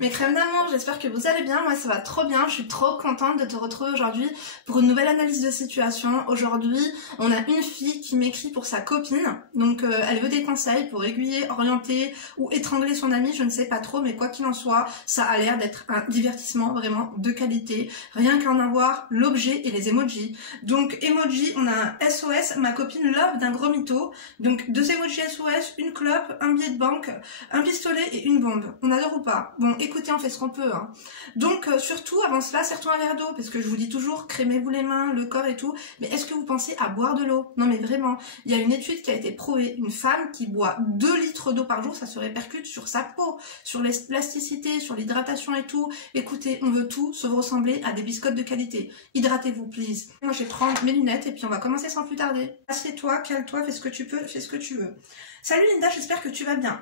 Mes crèmes d'amour, j'espère que vous allez bien, moi ça va trop bien, je suis trop contente de te retrouver aujourd'hui pour une nouvelle analyse de situation. Aujourd'hui, on a une fille qui m'écrit pour sa copine, donc elle veut des conseils pour aiguiller, orienter ou étrangler son amie, je ne sais pas trop, mais quoi qu'il en soit, ça a l'air d'être un divertissement vraiment de qualité, rien qu'en avoir l'objet et les emojis. Donc emoji, on a un SOS, ma copine love d'un gros mytho, donc 2 emojis SOS, une clope, un billet de banque, un pistolet et une bombe. On adore ou pas? Bon, écoutez, on fait ce qu'on peut. Hein. Donc, surtout, avant cela, serre-toi un verre d'eau, parce que je vous dis toujours, crémez-vous les mains, le corps et tout. Mais est-ce que vous pensez à boire de l'eau? Non, mais vraiment, il y a une étude qui a été prouvée. Une femme qui boit 2 litres d'eau par jour, ça se répercute sur sa peau, sur l'élasticité, sur l'hydratation et tout. Écoutez, on veut tout, sauf ressembler à des biscottes de qualité. Hydratez-vous, please. Moi, je vais prendre mes lunettes et puis on va commencer sans plus tarder. Assieds-toi, cale-toi, fais ce que tu peux, fais ce que tu veux. Salut Linda, j'espère que tu vas bien.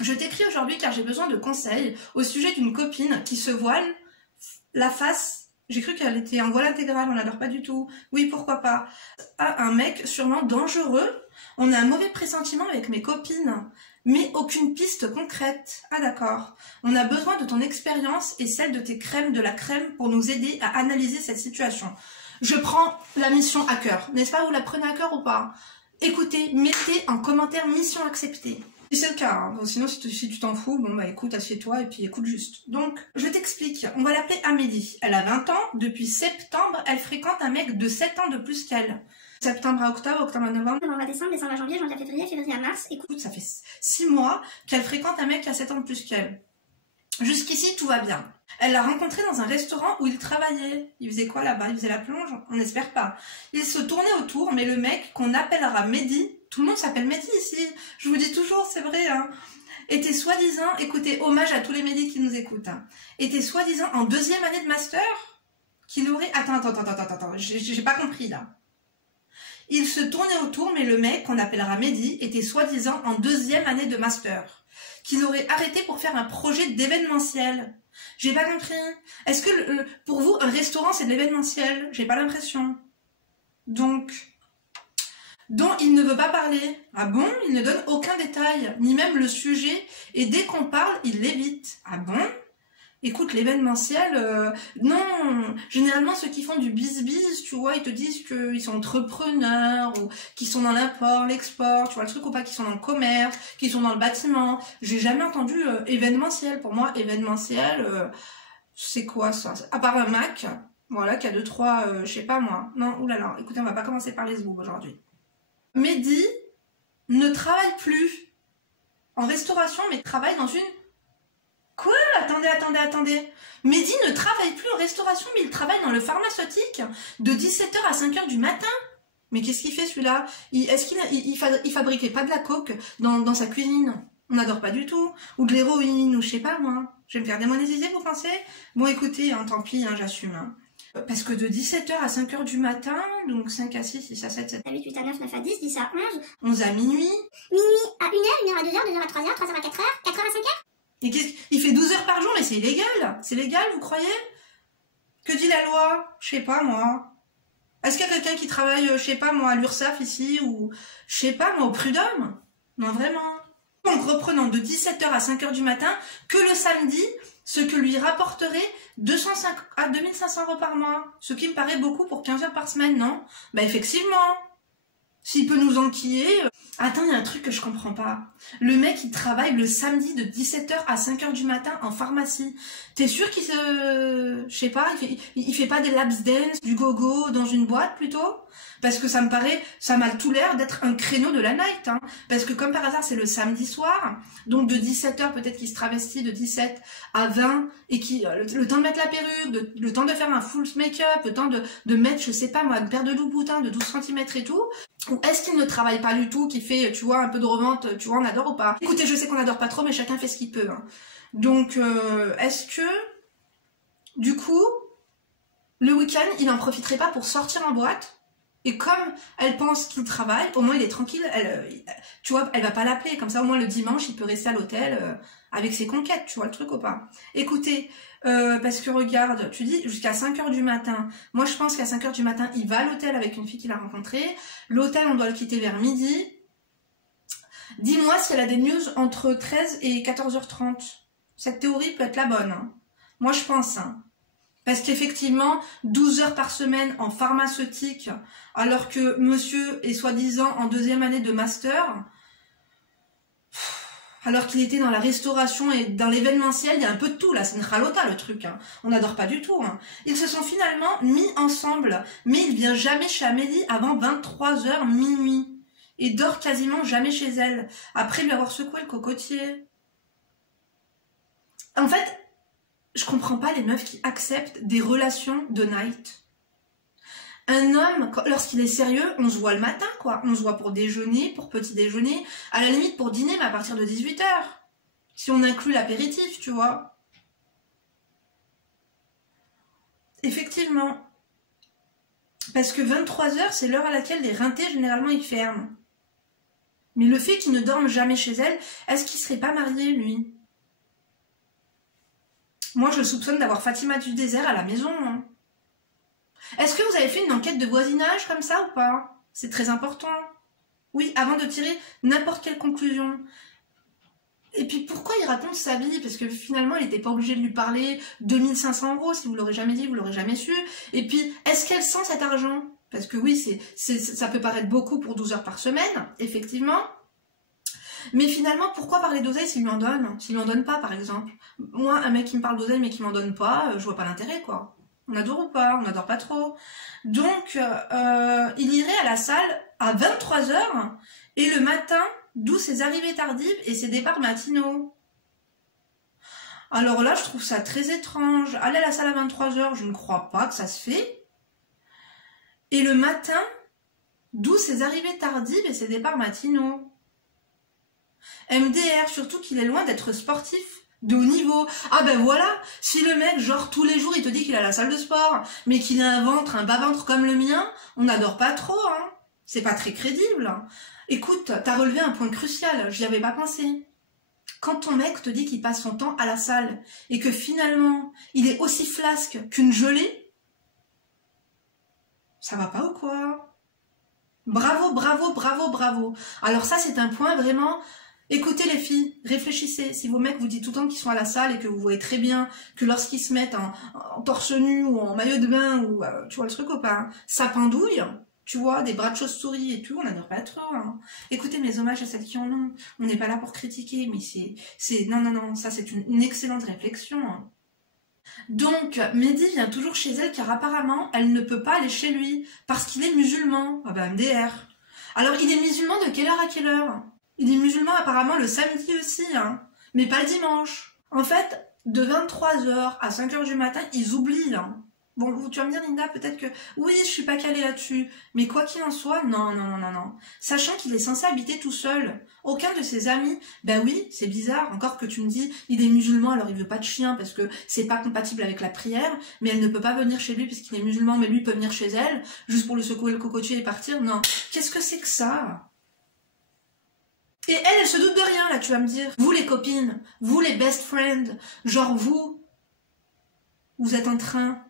Je t'écris aujourd'hui car j'ai besoin de conseils au sujet d'une copine qui se voile la face. J'ai cru qu'elle était en voile intégral, on n'adore pas du tout. Oui, pourquoi pas. À un mec sûrement dangereux. On a un mauvais pressentiment avec mes copines, mais aucune piste concrète. Ah d'accord. On a besoin de ton expérience et celle de tes crèmes, de la crème pour nous aider à analyser cette situation. Je prends la mission à cœur, n'est-ce pas? Vous la prenez à cœur ou pas? Écoutez, mettez en commentaire mission acceptée. Si c'est le cas, hein. Bon, sinon si tu t'en fous, bon bah écoute, assieds-toi et puis écoute juste. Donc, je t'explique, on va l'appeler Amélie. Elle a 20 ans, depuis septembre, elle fréquente un mec de 7 ans de plus qu'elle. Septembre à octobre, octobre à novembre, novembre à décembre, décembre à janvier, janvier à février, février à mars. Écoute, ça fait 6 mois qu'elle fréquente un mec qui a 7 ans de plus qu'elle. Jusqu'ici, tout va bien. Elle l'a rencontré dans un restaurant où il travaillait. Il faisait quoi là-bas? Il faisait la plonge? On n'espère pas. Il se tournait autour, mais le mec, qu'on appellera Mehdi, tout le monde s'appelle Mehdi ici, je vous dis toujours, c'est vrai, hein, était soi-disant, écoutez, hommage à tous les Mehdi qui nous écoutent, hein, était soi-disant en 2e année de master, qu'il aurait... Attends, j'ai pas compris là. Il se tournait autour, mais le mec, qu'on appellera Mehdi, était soi-disant en 2e année de master, qu'il aurait arrêté pour faire un projet d'événementiel. J'ai pas compris. Est-ce que pour vous, un restaurant, c'est de l'événementiel? J'ai pas l'impression. Donc, dont il ne veut pas parler. Ah bon? Il ne donne aucun détail, ni même le sujet, et dès qu'on parle, il l'évite. Ah bon? Écoute, l'événementiel, non, généralement ceux qui font du biz-biz, tu vois, ils te disent qu'ils sont entrepreneurs, ou qu'ils sont dans l'import, l'export, tu vois le truc ou pas, qu'ils sont dans le commerce, qu'ils sont dans le bâtiment. J'ai jamais entendu événementiel. Pour moi, événementiel, c'est quoi ça? À part un Mac, voilà, qui a 2-3, je sais pas moi. Non, oulala, écoutez, on va pas commencer par les zooms aujourd'hui. Mehdi ne travaille plus en restauration, mais travaille dans une... Quoi? Attendez. Mehdi ne travaille plus en restauration, mais il travaille dans le pharmaceutique de 17h à 5h du matin. Mais qu'est-ce qu'il fait celui-là? Est-ce qu'il fabriquait pas de la coke dans sa cuisine? On n'adore pas du tout. Ou de l'héroïne, ou je sais pas moi. Je vais me faire démonétiser, vous pensez? Bon écoutez, hein, tant pis, hein, j'assume. Hein. Parce que de 17h à 5h du matin, donc 5 à 6, 6 à 7, 7 à 8, 8 à 9, 9 à 10, 10 à 11. 11 à minuit. Minuit à 1h, 1h à 2h, 2h à 3h, 3h à 4h, 4h à 5h. Et il fait 12 heures par jour, mais c'est illégal. C'est légal, vous croyez? Que dit la loi? Je sais pas, moi. Est-ce qu'il y a quelqu'un qui travaille, je sais pas, moi, à l'URSSAF ici, ou, je sais pas, moi, au Prud'homme? Non, vraiment. Donc, reprenons de 17h à 5h du matin, que le samedi, ce que lui rapporterait 205 à 2500 € par mois. Ce qui me paraît beaucoup pour 15 heures par semaine, non? Bah, effectivement. S'il peut nous enquiller... Attends, il y a un truc que je comprends pas. Le mec, il travaille le samedi de 17h à 5h du matin en pharmacie. T'es sûr qu'il se... Je sais pas, il fait pas des laps dance, du gogo dans une boîte plutôt? Parce que ça me paraît, ça m'a tout l'air d'être un créneau de la night. Hein. Parce que comme par hasard, c'est le samedi soir. Donc de 17h, peut-être qu'il se travestit de 17 à 20. Et qui le temps de mettre la perruque, le temps de faire un full make-up, le temps de mettre, je sais pas moi, une paire de loups-boutins de 12 cm et tout. Ou est-ce qu'il ne travaille pas du tout, qui fait, tu vois, un peu de revente, tu vois, on adore ou pas? Écoutez, je sais qu'on adore pas trop, mais chacun fait ce qu'il peut. Hein. Donc, est-ce que, du coup, le week-end, il n'en profiterait pas pour sortir en boîte? Et comme elle pense qu'il travaille, au moins il est tranquille, tu vois, elle va pas l'appeler, comme ça au moins le dimanche il peut rester à l'hôtel avec ses conquêtes, tu vois le truc ou pas? Écoutez, parce que regarde, tu dis jusqu'à 5h du matin, moi je pense qu'à 5h du matin il va à l'hôtel avec une fille qu'il a rencontrée, l'hôtel on doit le quitter vers midi, Dis-moi si elle a des news entre 13 et 14h30. Cette théorie peut être la bonne. Hein. Moi, je pense. Hein. Parce qu'effectivement, 12 heures par semaine en pharmaceutique, alors que monsieur est soi-disant en 2e année de master, alors qu'il était dans la restauration et dans l'événementiel, il y a un peu de tout là, c'est une ralota le truc, hein. On n'adore pas du tout. Hein. Ils se sont finalement mis ensemble, mais il vient jamais chez Amélie avant 23h minuit. Et dort quasiment jamais chez elle, après lui avoir secoué le cocotier. En fait, je comprends pas les meufs qui acceptent des relations de night. Un homme, lorsqu'il est sérieux, on se voit le matin, quoi. On se voit pour déjeuner, pour petit déjeuner, à la limite pour dîner, mais à partir de 18h. Si on inclut l'apéritif, tu vois. Effectivement. Parce que 23h, c'est l'heure à laquelle les rintés, généralement, ils ferment. Mais le fait qu'il ne dorme jamais chez elle, est-ce qu'il serait pas marié, lui? Moi, je le soupçonne d'avoir Fatima du désert à la maison. Hein. Est-ce que vous avez fait une enquête de voisinage comme ça ou pas? C'est très important. Oui, avant de tirer n'importe quelle conclusion. Et puis, pourquoi il raconte sa vie? Parce que finalement, il n'était pas obligé de lui parler 2500 €. Si vous l'aurez jamais dit, vous l'aurez jamais su. Et puis, est-ce qu'elle sent cet argent? Parce que oui, ça peut paraître beaucoup pour 12 heures par semaine, effectivement. Mais finalement, pourquoi parler d'oseille s'il lui en donne? S'il lui en donne pas, par exemple. Moi, un mec qui me parle d'oseille mais qui m'en donne pas, je vois pas l'intérêt, quoi. On adore ou pas? On adore pas trop. Donc, il irait à la salle à 23h et le matin, d'où ses arrivées tardives et ses départs matinaux. Alors là, je trouve ça très étrange. Aller à la salle à 23h, je ne crois pas que ça se fait. Et le matin, d'où ses arrivées tardives et ses départs matinaux. MDR, surtout qu'il est loin d'être sportif de haut niveau. Ah ben voilà, si le mec, genre tous les jours, il te dit qu'il a la salle de sport, mais qu'il a un ventre, un bas-ventre comme le mien, on n'adore pas trop, hein. C'est pas très crédible. Écoute, t'as relevé un point crucial, j'y avais pas pensé. Quand ton mec te dit qu'il passe son temps à la salle, et que finalement, il est aussi flasque qu'une gelée, ça va pas ou quoi? Bravo, bravo, bravo, bravo. Alors ça, c'est un point vraiment... Écoutez les filles, réfléchissez. Si vos mecs vous disent tout le temps qu'ils sont à la salle et que vous voyez très bien que lorsqu'ils se mettent en torse nu ou en maillot de bain ou tu vois le truc ou pas, ça pendouille, tu vois, des bras de chauve-souris et tout, on n'adore pas trop. Hein. Écoutez mes hommages à celles qui en ont. On n'est pas là pour critiquer, mais non, ça c'est une excellente réflexion. Hein. Donc, Mehdi vient toujours chez elle car apparemment, elle ne peut pas aller chez lui parce qu'il est musulman. Ah bah MDR. Alors, il est musulman de quelle heure à quelle heure? Il est musulman apparemment le samedi aussi, hein, mais pas le dimanche. En fait, de 23h à 5h du matin, ils oublient. Hein. Bon, tu vas me dire, Linda, peut-être que... Oui, je suis pas calée là-dessus. Mais quoi qu'il en soit, non. Sachant qu'il est censé habiter tout seul. Aucun de ses amis... Ben oui, c'est bizarre. Encore que tu me dis, il est musulman, alors il veut pas de chien parce que c'est pas compatible avec la prière. Mais elle ne peut pas venir chez lui parce qu'il est musulman, mais lui peut venir chez elle, juste pour lui secouer le cocotier et partir. Non. Qu'est-ce que c'est que ça? Et elle se doute de rien, là, tu vas me dire. Vous, les copines, vous, les best friends, genre vous êtes en train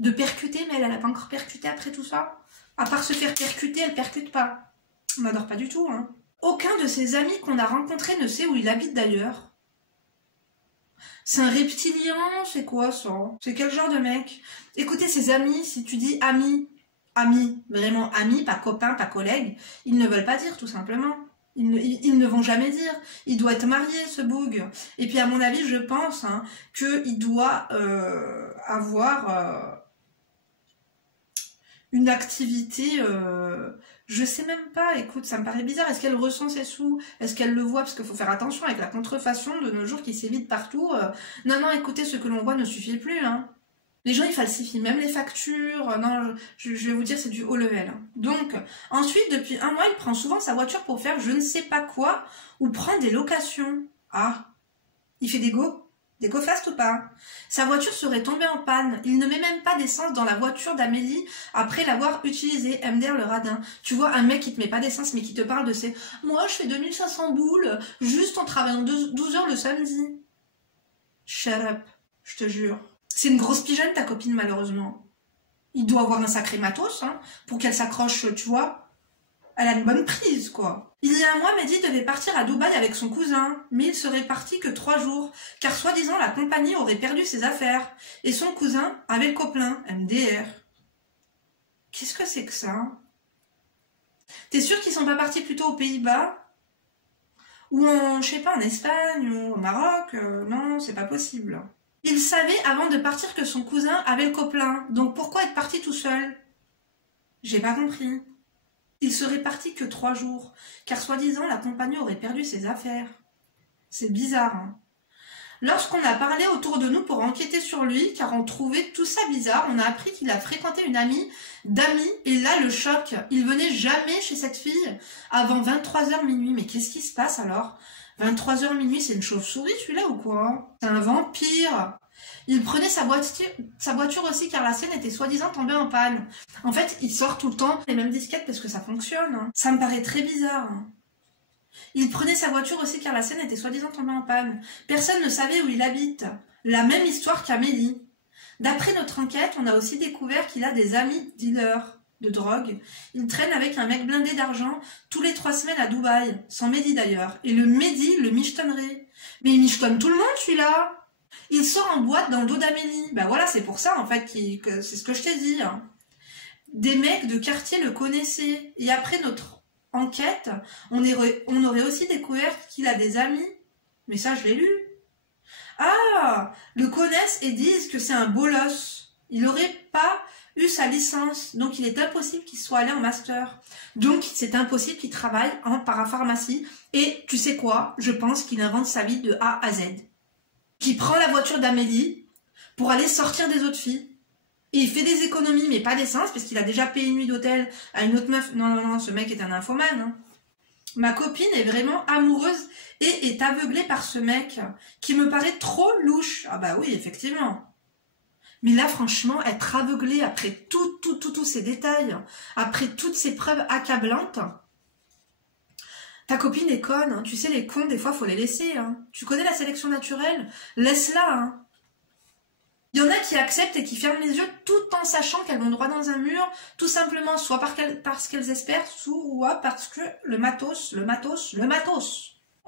de percuter, mais elle n'a pas encore percuté après tout ça. À part se faire percuter, elle percute pas. On n'adore pas du tout, hein. Aucun de ses amis qu'on a rencontrés ne sait où il habite d'ailleurs. C'est un reptilien, c'est quoi ça? C'est quel genre de mec? Écoutez, ses amis, si tu dis amis, vraiment amis, pas copains, pas collègues, ils ne veulent pas dire tout simplement. Ils ne vont jamais dire. Il doit être marié, ce boug. Et puis, à mon avis, je pense hein, qu'il doit avoir une activité... je sais même pas. Écoute, ça me paraît bizarre. Est-ce qu'elle ressent ses sous? Est-ce qu'elle le voit? Parce qu'il faut faire attention avec la contrefaçon de nos jours qui s'évite partout. Non, écoutez, ce que l'on voit ne suffit plus. Hein. Les gens, ils falsifient même les factures. Non, je vais vous dire, c'est du haut level. Donc, ensuite, depuis 1 mois, il prend souvent sa voiture pour faire je ne sais pas quoi ou prend des locations. Ah, il fait des go fast ou pas? Sa voiture serait tombée en panne. Il ne met même pas d'essence dans la voiture d'Amélie après l'avoir utilisée. MDR le radin. Tu vois, un mec qui te met pas d'essence mais qui te parle de ses « Moi, je fais 2500 boules juste en travaillant 12 heures le samedi. » Shut up, je te jure. C'est une grosse pigeonne, ta copine, malheureusement. Il doit avoir un sacré matos, hein, pour qu'elle s'accroche, tu vois. Elle a une bonne prise, quoi. Il y a un mois, Mehdi devait partir à Dubaï avec son cousin, mais il serait parti que 3 jours, car soi-disant la compagnie aurait perdu ses affaires, et son cousin avait le copain, MDR. Qu'est-ce que c'est que ça? T'es sûr qu'ils sont pas partis plutôt aux Pays-Bas? Ou je sais pas, en Espagne, ou au Maroc? Non, c'est pas possible. Il savait avant de partir que son cousin avait le copain, donc pourquoi être parti tout seul? J'ai pas compris. Il serait parti que 3 jours, car soi-disant la compagnie aurait perdu ses affaires. C'est bizarre, hein. Lorsqu'on a parlé autour de nous pour enquêter sur lui, car on trouvait tout ça bizarre, on a appris qu'il a fréquenté une amie d'amis, et là le choc, il venait jamais chez cette fille avant 23h minuit. Mais qu'est-ce qui se passe alors? 23h minuit, c'est une chauve-souris celui-là ou quoi? C'est un vampire. Il prenait sa voiture aussi car la sienne était soi-disant tombée en panne. En fait, il sort tout le temps les mêmes disquettes parce que ça fonctionne, hein. Ça me paraît très bizarre, hein. Il prenait sa voiture aussi car la sienne était soi-disant tombée en panne. Personne ne savait où il habite. La même histoire qu'Amélie. D'après notre enquête, on a aussi découvert qu'il a des amis dealers de drogue. Il traîne avec un mec blindé d'argent tous les 3 semaines à Dubaï, sans Mehdi d'ailleurs. Et le Mehdi le michetonnerait. Mais il michetonne tout le monde celui-là. Il sort en boîte dans le dos d'Amélie. Ben voilà, c'est pour ça en fait que c'est ce que je t'ai dit, hein. Des mecs de quartier le connaissaient. Et après notre enquête, on aurait aussi découvert qu'il a des amis. Mais ça, je l'ai lu. Ah, le connaissent et disent que c'est un bolos. Il n'aurait pas eu sa licence, donc il est impossible qu'il soit allé en master. Donc c'est impossible qu'il travaille en parapharmacie. Et tu sais quoi? Je pense qu'il invente sa vie de A à Z. Qu'il prend la voiture d'Amélie pour aller sortir des autres filles. Et il fait des économies, mais pas d'essence, parce qu'il a déjà payé une nuit d'hôtel à une autre meuf. Non, non, non, ce mec est un infomane, hein. Ma copine est vraiment amoureuse et est aveuglée par ce mec, qui me paraît trop louche. Ah bah oui, effectivement. Mais là, franchement, être aveuglée après tous ces détails, après toutes ces preuves accablantes, ta copine est conne, hein. Tu sais, les cons, des fois, faut les laisser, hein. Tu connais la sélection naturelle? Laisse-la, hein. Il y en a qui acceptent et qui ferment les yeux tout en sachant qu'elles vont droit dans un mur, tout simplement, soit parce qu'elles espèrent, soit parce que le matos.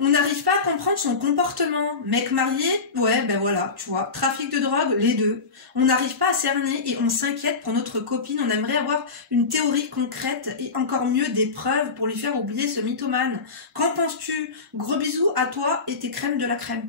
On n'arrive pas à comprendre son comportement. Mec marié, ouais, ben voilà, tu vois. Trafic de drogue, les deux. On n'arrive pas à cerner et on s'inquiète pour notre copine. On aimerait avoir une théorie concrète et encore mieux des preuves pour lui faire oublier ce mythomane. Qu'en penses-tu? Gros bisous à toi et tes crèmes de la crème.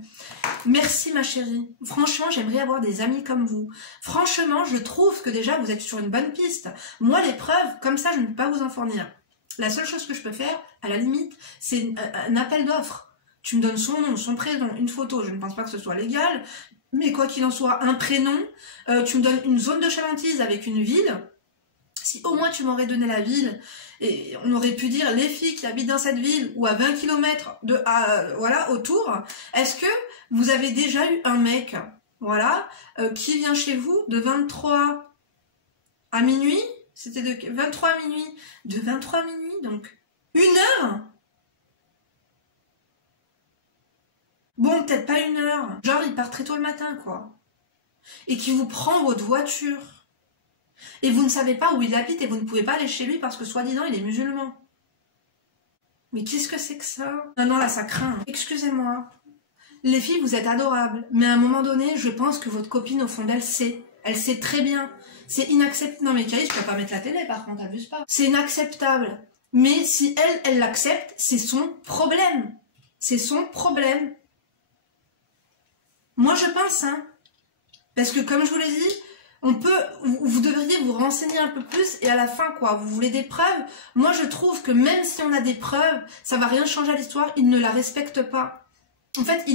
Merci ma chérie. Franchement, j'aimerais avoir des amis comme vous. Franchement, je trouve que déjà vous êtes sur une bonne piste. Moi, les preuves, comme ça, je ne peux pas vous en fournir. La seule chose que je peux faire, à la limite, c'est un appel d'offres. Tu me donnes son nom, son prénom, une photo. Je ne pense pas que ce soit légal, mais quoi qu'il en soit, un prénom. Tu me donnes une zone de chalandise avec une ville. Si au moins tu m'aurais donné la ville, et on aurait pu dire les filles qui habitent dans cette ville ou à 20 km voilà, autour, est-ce que vous avez déjà eu un mec, voilà, qui vient chez vous de 23 à minuit? C'était de 23 à minuit. De 23 à minuit, donc 1 heure. Bon, peut-être pas 1 heure. Genre, il part très tôt le matin, quoi. Et qui vous prend votre voiture. Et vous ne savez pas où il habite et vous ne pouvez pas aller chez lui parce que, soi-disant, il est musulman. Mais qu'est-ce que c'est que ça? Non, non, là, ça craint. Excusez-moi. Les filles, vous êtes adorables. Mais à un moment donné, je pense que votre copine, au fond d'elle, sait. Elle sait très bien. C'est inacceptable. Non mais Caïs, je peux pas mettre la télé par contre, t'abuses pas. C'est inacceptable. Mais si elle l'accepte, c'est son problème. C'est son problème. Moi je pense, hein. Parce que comme je vous l'ai dit, vous devriez vous renseigner un peu plus et à la fin quoi, vous voulez des preuves? Moi je trouve que même si on a des preuves, ça va rien changer à l'histoire, il ne la respecte pas. En fait,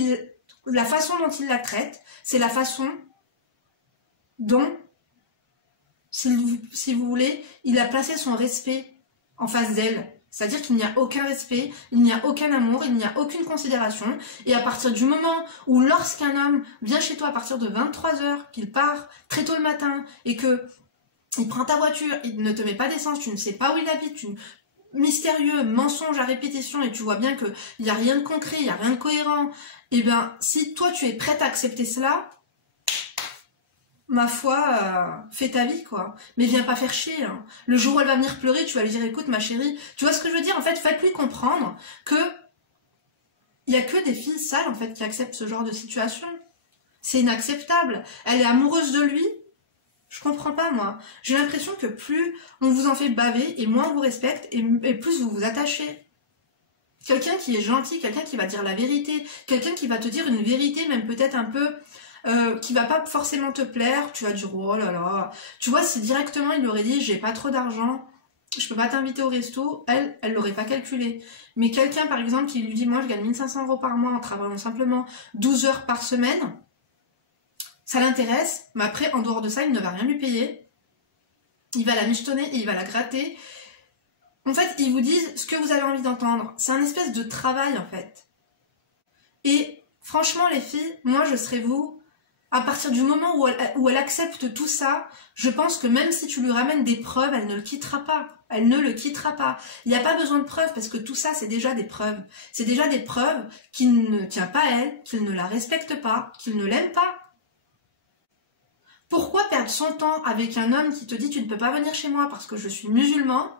la façon dont il la traite, c'est la façon dont, si vous voulez, il a placé son respect en face d'elle. C'est-à-dire qu'il n'y a aucun respect, il n'y a aucun amour, il n'y a aucune considération. Et à partir du moment où lorsqu'un homme vient chez toi à partir de 23h, qu'il part très tôt le matin et que il prend ta voiture, il ne te met pas d'essence, tu ne sais pas où il habite, mystérieux, mensonge à répétition et tu vois bien qu'il n'y a rien de concret, il n'y a rien de cohérent, et bien si toi tu es prête à accepter cela, ma foi, fais ta vie, quoi. Mais viens pas faire chier. Hein. Le jour où elle va venir pleurer, tu vas lui dire, écoute, ma chérie, tu vois ce que je veux dire? En fait, faites-lui comprendre que il y a que des filles sales, en fait, qui acceptent ce genre de situation. C'est inacceptable. Elle est amoureuse de lui. Je comprends pas, moi. J'ai l'impression que plus on vous en fait baver, et moins on vous respecte, et plus vous vous attachez. Quelqu'un qui est gentil, quelqu'un qui va dire la vérité, quelqu'un qui va te dire une vérité, même peut-être un peu... qui va pas forcément te plaire, tu vas dire oh là là. Tu vois, si directement il aurait dit j'ai pas trop d'argent, je peux pas t'inviter au resto, elle l'aurait pas calculé. Mais quelqu'un par exemple qui lui dit moi je gagne 1500 € par mois en travaillant simplement 12 heures par semaine, ça l'intéresse, mais après en dehors de ça il ne va rien lui payer. Il va la michetonner et il va la gratter. En fait, ils vous disent ce que vous avez envie d'entendre. C'est un espèce de travail en fait. Et franchement les filles, moi je serais vous. À partir du moment où elle accepte tout ça, je pense que même si tu lui ramènes des preuves, elle ne le quittera pas. Elle ne le quittera pas. Il n'y a pas besoin de preuves parce que tout ça, c'est déjà des preuves. C'est déjà des preuves qu'il ne tient pas à elle, qu'il ne la respecte pas, qu'il ne l'aime pas. Pourquoi perdre son temps avec un homme qui te dit tu ne peux pas venir chez moi parce que je suis musulman?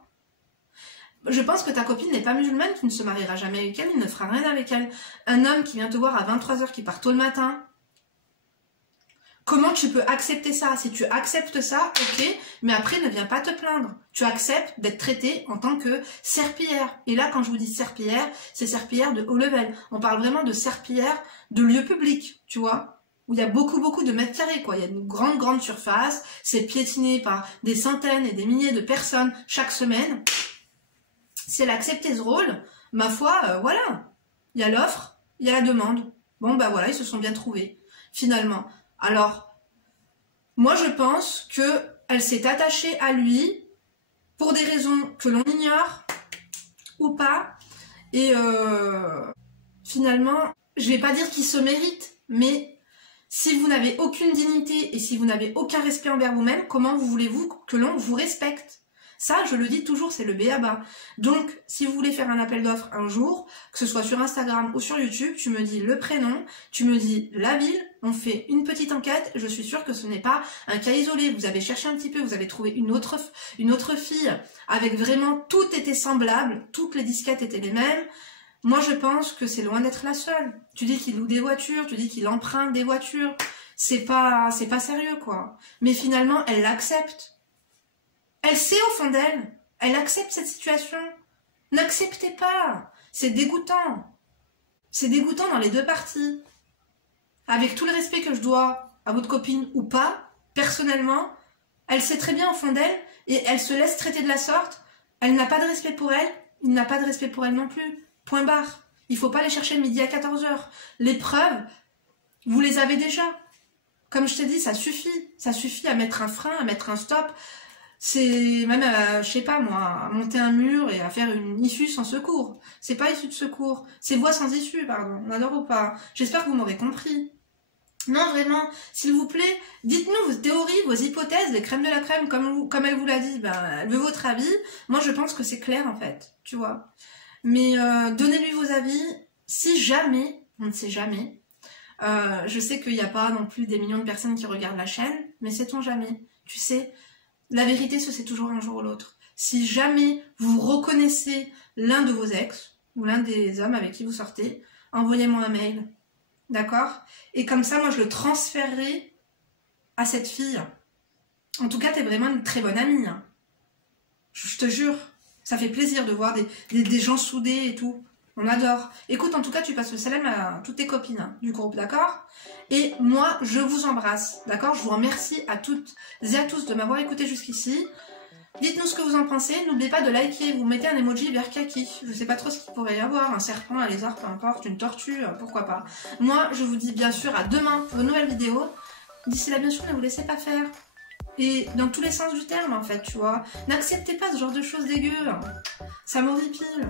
Je pense que ta copine n'est pas musulmane, qui ne se mariera jamais avec elle, il ne fera rien avec elle. Un homme qui vient te voir à 23 h, qui part tôt le matin. Comment tu peux accepter ça? Si tu acceptes ça, ok, mais après ne viens pas te plaindre. Tu acceptes d'être traité en tant que serpillière. Et là, quand je vous dis serpillière, c'est serpillière de haut level. On parle vraiment de serpillière de lieu public, tu vois, où il y a beaucoup de mètres carrés, quoi. Il y a une grande surface, c'est piétiné par des centaines et des milliers de personnes chaque semaine. Si elle accepte ce rôle, ma foi, voilà. Il y a l'offre, il y a la demande. Bon, bah voilà, ils se sont bien trouvés, finalement. Alors, moi je pense qu'elle s'est attachée à lui pour des raisons que l'on ignore ou pas. Et finalement, je vais pas dire qu'il se mérite, mais si vous n'avez aucune dignité et si vous n'avez aucun respect envers vous-même, comment voulez-vous que l'on vous respecte? Ça, je le dis toujours, c'est le b.a.-ba. Donc, si vous voulez faire un appel d'offres un jour, que ce soit sur Instagram ou sur YouTube, tu me dis le prénom, tu me dis la ville, on fait une petite enquête, je suis sûre que ce n'est pas un cas isolé. Vous avez cherché un petit peu, vous avez trouvé une autre fille avec vraiment tout était semblable, toutes les disquettes étaient les mêmes. Moi, je pense que c'est loin d'être la seule. Tu dis qu'il loue des voitures, tu dis qu'il emprunte des voitures. C'est pas sérieux, quoi. Mais finalement, elle l'accepte. Elle sait au fond d'elle, elle accepte cette situation. N'acceptez pas, c'est dégoûtant. C'est dégoûtant dans les deux parties. Avec tout le respect que je dois à votre copine ou pas, personnellement, elle sait très bien au fond d'elle et elle se laisse traiter de la sorte. Elle n'a pas de respect pour elle, il n'a pas de respect pour elle non plus. Point barre. Il ne faut pas les chercher le midi à 14 h. Les preuves, vous les avez déjà. Comme je t'ai dit, ça suffit. Ça suffit à mettre un frein, à mettre un stop. C'est même, je sais pas moi, à monter un mur et à faire une issue sans secours. C'est pas issue de secours, c'est voie sans issue, pardon. On adore ou pas? J'espère que vous m'aurez compris. Non, vraiment, s'il vous plaît, dites-nous vos théories, vos hypothèses, les crèmes de la crème, comme elle vous l'a dit, ben, elle veut votre avis. Moi, je pense que c'est clair, en fait, tu vois. Mais donnez-lui vos avis, si jamais, on ne sait jamais, je sais qu'il n'y a pas non plus des millions de personnes qui regardent la chaîne, mais sait-on jamais, tu sais. La vérité se sait toujours un jour ou l'autre. Si jamais vous reconnaissez l'un de vos ex, ou l'un des hommes avec qui vous sortez, envoyez-moi un mail. D'accord? Et comme ça, moi, je le transférerai à cette fille. En tout cas, t'es vraiment une très bonne amie. Hein. Je te jure, ça fait plaisir de voir des gens soudés et tout. On adore. Écoute, en tout cas, tu passes le salam à toutes tes copines hein, du groupe, d'accord? Et moi, je vous embrasse, d'accord? Je vous remercie à toutes et à tous de m'avoir écouté jusqu'ici. Dites-nous ce que vous en pensez. N'oubliez pas de liker. Vous mettez un emoji vers kaki. Je sais pas trop ce qu'il pourrait y avoir. Un serpent, un lézard, peu importe. Une tortue, pourquoi pas. Moi, je vous dis bien sûr à demain pour une nouvelle vidéo. D'ici là, bien sûr, ne vous laissez pas faire. Et dans tous les sens du terme, en fait, tu vois. N'acceptez pas ce genre de choses dégueu. Ça m'horripile.